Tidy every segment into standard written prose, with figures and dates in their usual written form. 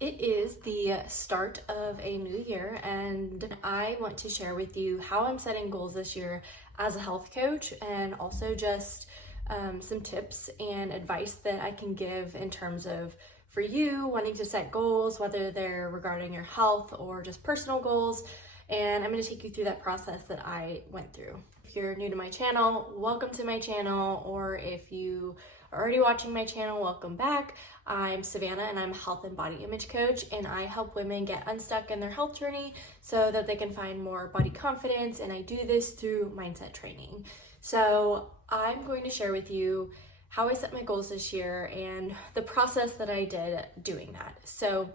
It is the start of a new year, and I want to share with you how I'm setting goals this year as a health coach, and also just some tips and advice that I can give in terms of for you wanting to set goals, whether they're regarding your health or just personal goals. And I'm going to take you through that process that I went through. If you're new to my channel, welcome to my channel, or if you are already watching my channel, welcome back. I'm Savannah and I'm a health and body image coach, and I help women get unstuck in their health journey so that they can find more body confidence, and I do this through mindset training. So I'm going to share with you how I set my goals this year and the process that I did doing that. So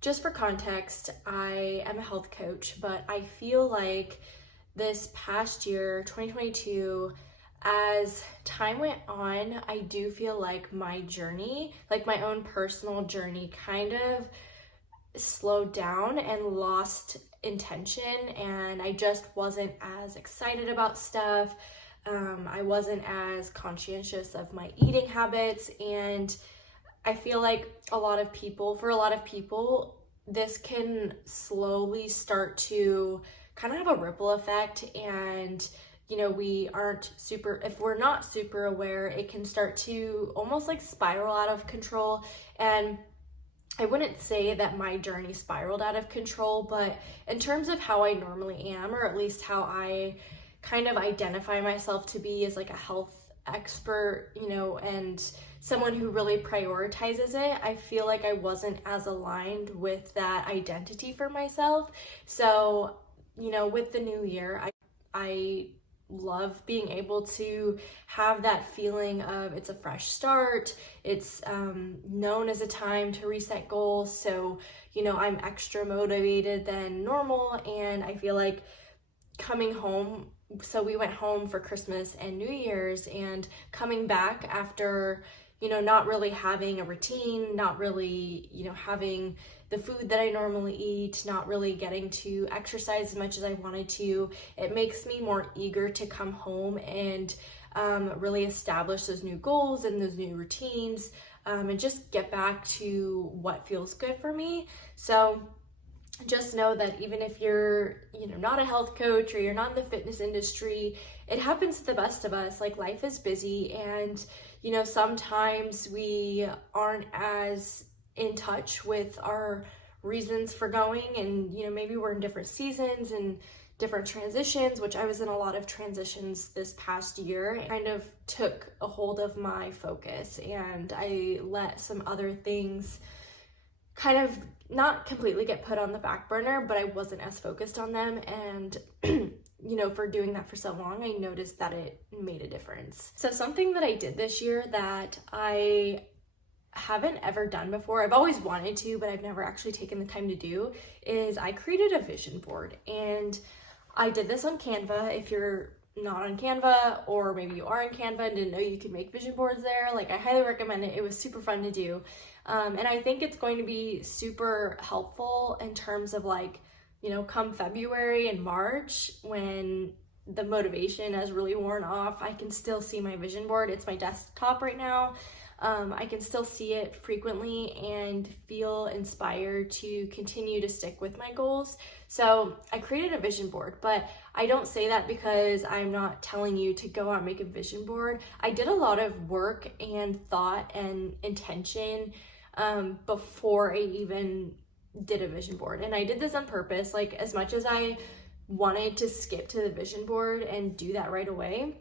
just for context, I am a health coach, but I feel like this past year, 2022, as time went on, I do feel like my journey, like my own personal journey, kind of slowed down and lost intention, and I just wasn't as excited about stuff. I wasn't as conscientious of my eating habits, and I feel like for a lot of people, this can slowly start to kind of have a ripple effect. And if we're not super aware, it can start to almost like spiral out of control. And I wouldn't say that my journey spiraled out of control, but in terms of how I normally am, or at least how I kind of identify myself to be as like a health expert, and someone who really prioritizes it, I feel like I wasn't as aligned with that identity for myself. So, with the new year, I love being able to have that feeling of it's a fresh start. It's known as a time to reset goals. So, I'm extra motivated than normal, and I feel like coming home. So we went home for Christmas and New Year's, and coming back after, not really having a routine, not really, having the food that I normally eat, not really getting to exercise as much as I wanted to, it makes me more eager to come home and really establish those new goals and those new routines, and just get back to what feels good for me. So just know that even if you're, not a health coach, or you're not in the fitness industry, it happens to the best of us. Like, life is busy, and, sometimes we aren't as in touch with our reasons for going, and, maybe we're in different seasons and different transitions, which I was in a lot of transitions this past year. It kind of took a hold of my focus, and I let some other things kind of not completely get put on the back burner, but I wasn't as focused on them. And, for doing that for so long, I noticed that it made a difference. So something that I did this year that I haven't ever done before, I've always wanted to, but I've never actually taken the time to do, is I created a vision board. And I did this on Canva. If you're not on Canva, or maybe you are on Canva and didn't know you could make vision boards there, like, I highly recommend it. It was super fun to do. And I think it's going to be super helpful in terms of come February and March, when the motivation has really worn off, I can still see my vision board. It's my desktop right now. I can still see it frequently and feel inspired to continue to stick with my goals. So I created a vision board, but I don't say that because I'm not telling you to go out and make a vision board. I did a lot of work and thought and intention before I even did a vision board. And I did this on purpose. Like, as much as I wanted to skip to the vision board and do that right away,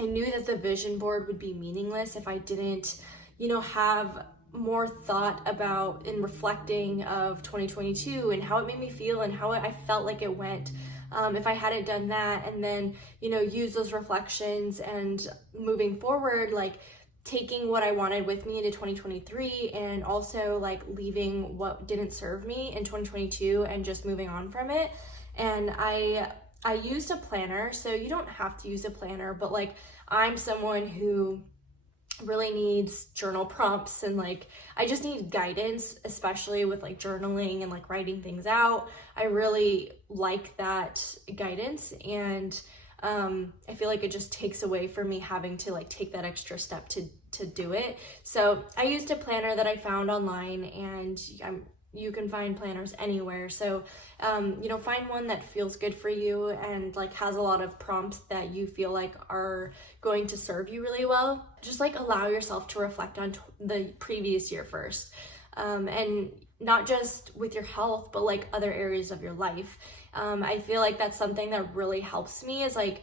I knew that the vision board would be meaningless if I didn't, have more thought about and reflecting of 2022 and how it made me feel and how I felt like it went. If I hadn't done that, and then, use those reflections and moving forward, like taking what I wanted with me into 2023, and also like leaving what didn't serve me in 2022 and just moving on from it. And I used a planner. So you don't have to use a planner, but like, I'm someone who really needs journal prompts, and like, I just need guidance, especially with like journaling and like writing things out. I really like that guidance, and I feel like it just takes away from me having to like take that extra step to do it. So I used a planner that I found online, and you can find planners anywhere. So, find one that feels good for you and like has a lot of prompts that you feel like are going to serve you really well. Just like allow yourself to reflect on the previous year first. And not just with your health, but like other areas of your life. I feel like that's something that really helps me is like,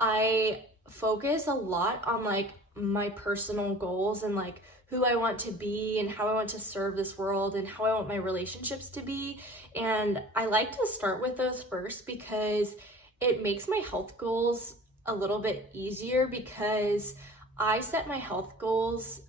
I focus a lot on like my personal goals and like who I want to be and how I want to serve this world and how I want my relationships to be. And I like to start with those first because it makes my health goals a little bit easier, because I set my health goals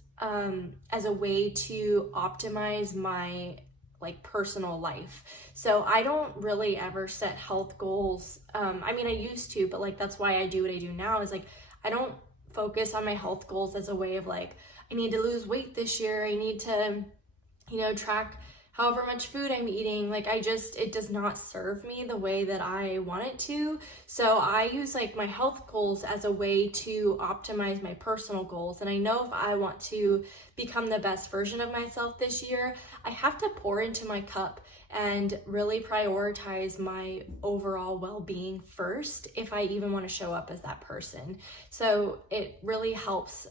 as a way to optimize my like personal life. So I don't really ever set health goals. I used to, but like that's why I do what I do now is like I don't focus on my health goals as a way of like, I need to lose weight this year. I need to, track however much food I'm eating. Like it does not serve me the way that I want it to. So I use like my health goals as a way to optimize my personal goals. And I know if I want to become the best version of myself this year, I have to pour into my cup and really prioritize my overall well-being first if I even want to show up as that person. So it really helps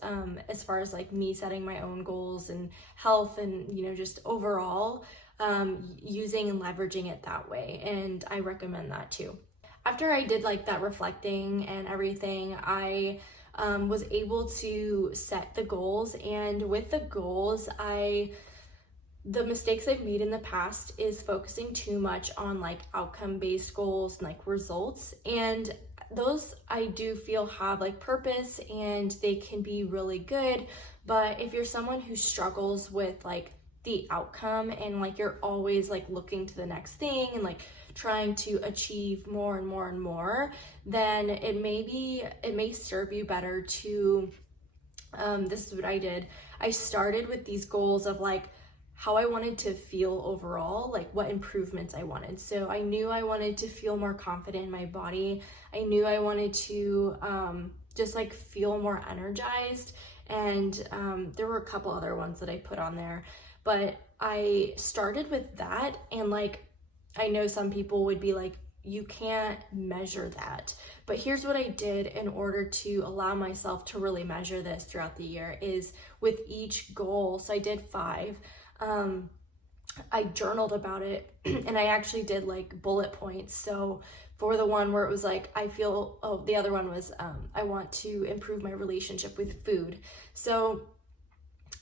as far as like me setting my own goals and health and just overall using and leveraging it that way. And I recommend that too. After I did like that reflecting and everything, I was able to set the goals. And with the goals, the mistakes I've made in the past is focusing too much on like outcome-based goals and like results. And those I do feel have like purpose and they can be really good. But if you're someone who struggles with like the outcome and like you're always like looking to the next thing and like trying to achieve more and more and more, then it may serve you better to, this is what I did. I started with these goals of like how I wanted to feel overall, like what improvements I wanted. So I knew I wanted to feel more confident in my body. I knew I wanted to just like feel more energized. And there were a couple other ones that I put on there, but I started with that. And like, I know some people would be like, you can't measure that. But here's what I did in order to allow myself to really measure this throughout the year is with each goal. So I did 5. I journaled about it and I actually did like bullet points. So for the one where it was like, the other one was, I want to improve my relationship with food. So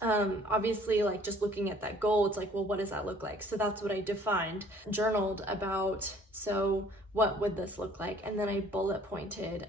obviously like just looking at that goal, it's like, well, what does that look like? So that's what I defined, journaled about. So what would this look like? And then I bullet pointed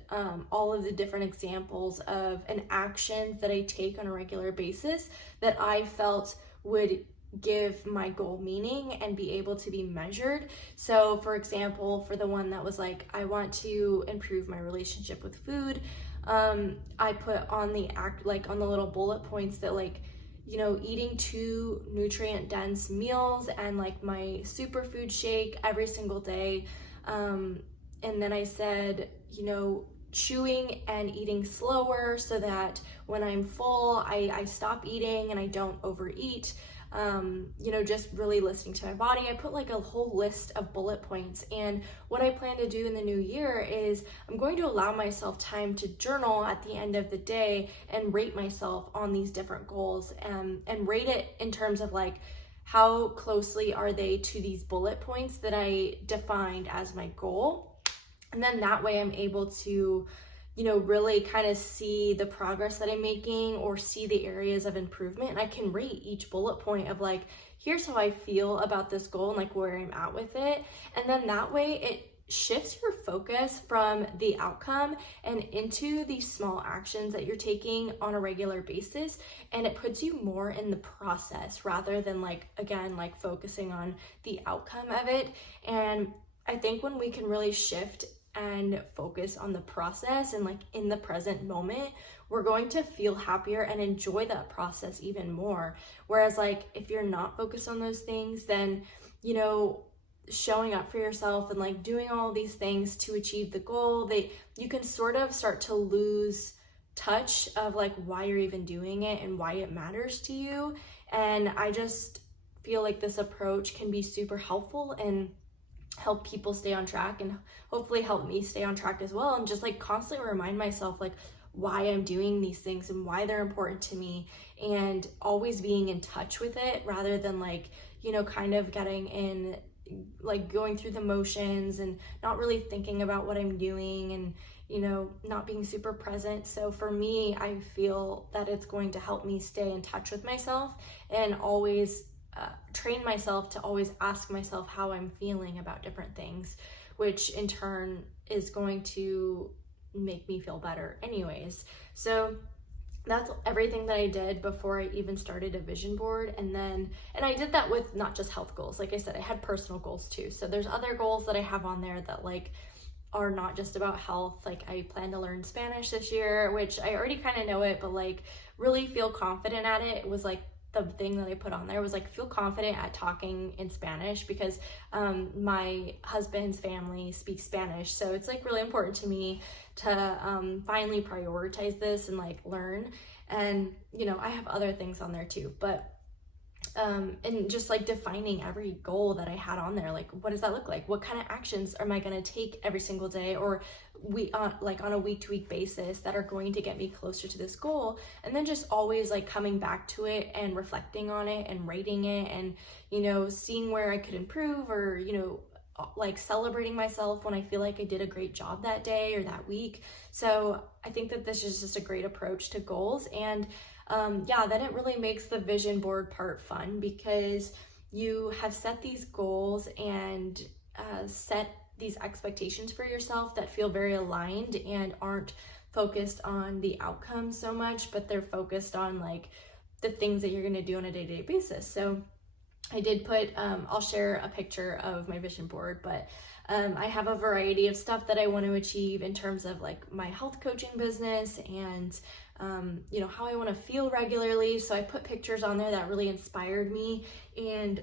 all of the different examples of an action that I take on a regular basis that I felt would give my goal meaning and be able to be measured. So for example, for the one that was like, I want to improve my relationship with food, I put on on the little bullet points that like, eating 2 nutrient dense meals and like my superfood shake every single day. And then I said, chewing and eating slower so that when I'm full, I stop eating and I don't overeat. Just really listening to my body. I put like a whole list of bullet points. And what I plan to do in the new year is I'm going to allow myself time to journal at the end of the day and rate myself on these different goals, and rate it in terms of like, how closely are they to these bullet points that I defined as my goal. And then that way I'm able to really kind of see the progress that I'm making or see the areas of improvement. And I can rate each bullet point of like, here's how I feel about this goal and like where I'm at with it. And then that way it shifts your focus from the outcome and into these small actions that you're taking on a regular basis. And it puts you more in the process rather than like, again, like focusing on the outcome of it. And I think when we can really shift and focus on the process and like in the present moment, we're going to feel happier and enjoy that process even more. Whereas like if you're not focused on those things, then showing up for yourself and like doing all these things to achieve the goal, you can sort of start to lose touch of like why you're even doing it and why it matters to you. And I just feel like this approach can be super helpful and help people stay on track, and hopefully help me stay on track as well, and just like constantly remind myself like why I'm doing these things and why they're important to me, and always being in touch with it rather than like, you know, kind of getting in, like going through the motions and not really thinking about what I'm doing, and you know, not being super present. So for me, I feel that it's going to help me stay in touch with myself and always train myself to always ask myself how I'm feeling about different things, which in turn is going to make me feel better anyways. So that's everything that I did before I even started a vision board. And I did that with not just health goals. Like I said, I had personal goals too. So there's other goals that I have on there that like are not just about health. Like I plan to learn Spanish this year, which I already kind of know it, but like really feel confident at it. It was like the thing that I put on there was like feel confident at talking in Spanish, because my husband's family speaks Spanish, so it's like really important to me to finally prioritize this and like learn. And you know, I have other things on there too, but and just like defining every goal that I had on there, like what does that look like, what kind of actions am I going to take every single day, or like on a week-to-week basis, that are going to get me closer to this goal. And then just always like coming back to it and reflecting on it and rating it, and you know, seeing where I could improve, or you know, like celebrating myself when I feel like I did a great job that day or that week. So I think that this is just a great approach to goals. And yeah, then it really makes the vision board part fun, because you have set these goals and set these expectations for yourself that feel very aligned and aren't focused on the outcome so much, but they're focused on like the things that you're going to do on a day-to-day basis. So I did put, I'll share a picture of my vision board, but I have a variety of stuff that I want to achieve in terms of like my health coaching business, and you know, how I want to feel regularly. So I put pictures on there that really inspired me, and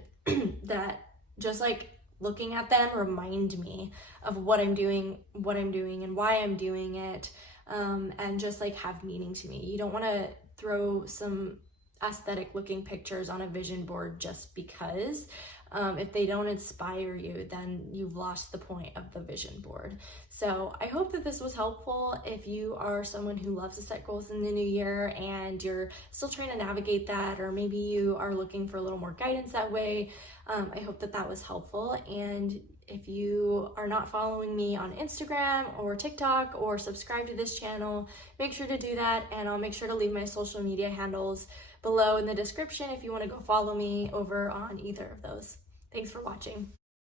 that just like looking at them remind me of what I'm doing, and why I'm doing it, and just like have meaning to me. You don't want to throw some aesthetic looking pictures on a vision board just because. If they don't inspire you, then you've lost the point of the vision board. So I hope that this was helpful. If you are someone who loves to set goals in the new year and you're still trying to navigate that, or maybe you are looking for a little more guidance that way, I hope that that was helpful. And if you are not following me on Instagram or TikTok or subscribe to this channel, make sure to do that. And I'll make sure to leave my social media handles below in the description if you want to go follow me over on either of those. Thanks for watching.